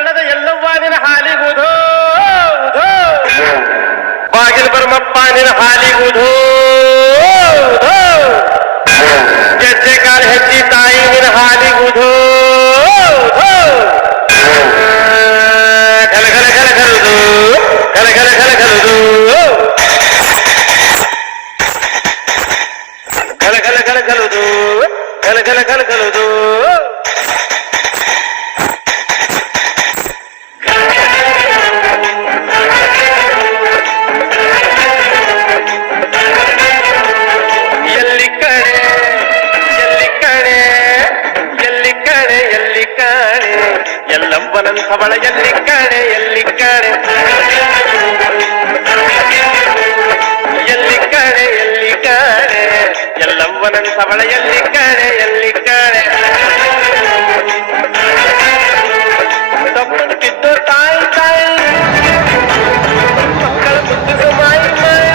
ಕಳ್ಳದ ಎಲ್ಲವ್ವ ನಿನ ಹಾಲಿಗುಧೋ ಉಧೋ ಬಾಗಿಲು ಬರಮಪ್ಪ ನಿನ ಹಾಲಿಗುಧೋ ಉಧೋ ಗೆಜ್ಜೆ ಕಾಲು ಹೆಚ್ಚಿ ತಾಯಿ ನಿನ ಹಾಲಿಗುಧೋ ಉಧೋ ಘಲ ಘಲ ಘಲ ಘಲದು ಘಲ ಘಲ ಘಲ ಘಲದು ಘಲ ಘಲ ಘಲ ಘಲದು ಘಲ ಘಲ ಘಲ ಘಲದು ಎಲ್ಲವ್ವನಂಥವಳ ಎಲ್ಲಿ ಕಾಣೆ ಎಲ್ಲಿ ಕಾಣೆ ಎಲ್ಲಿ ಕಾಣೆ ಎಲ್ಲಿ ಕಾಣೆ ಎಲ್ಲವ್ವನಂಥವಳ ಎಲ್ಲಿ ಕಾಣೆ ಎಲ್ಲಿ ಕಾಣೆ ತಪ್ಪು ಕಿತ್ತು ತಾಯಿ ತಾಯಿ ಮಕ್ಕಳ ಮುದ್ದು ಮಾಯಿ ಮಾಯಿ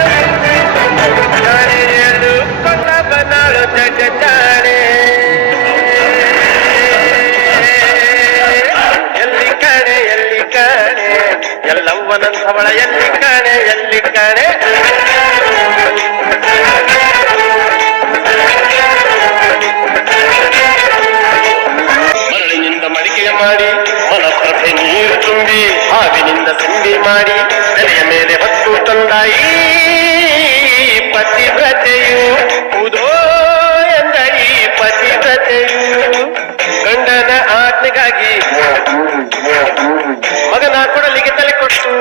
ಜಾಣೆ ಹೇಳು ಕೊಂಡ ಬನಾಳು ಜಗ ಜಾಣೆ ಎಲ್ಲವ್ವನಂಥವಳ ಎಲ್ಲಿ ಕಾಣೆ ಎಲ್ಲಿ ಕಾಣೆ ಮರಳಿನಿಂದ ಮಡಿಕೆಯ ಮಾಡಿ ಮನಪ್ರಭೆ ನೀರು ತುಂಬಿ ಹಾವಿನಿಂದ ಸಿಂಡಿ ಮಾಡಿ ತಲೆಯ ಮೇಲೆ ಹೊತ್ತು ತಂದಾಯಿ ಪತಿವ್ರತೆಯು ಉದೋ ಎಂದ ಈ ಪತಿವ್ರತೆಯು ಗಂಡನ ಆಜ್ಞೆಗಾಗಿ ಮಗನ ಕೊಡಲಿಗೆ ತಲೆ ಕೊಟ್ಟು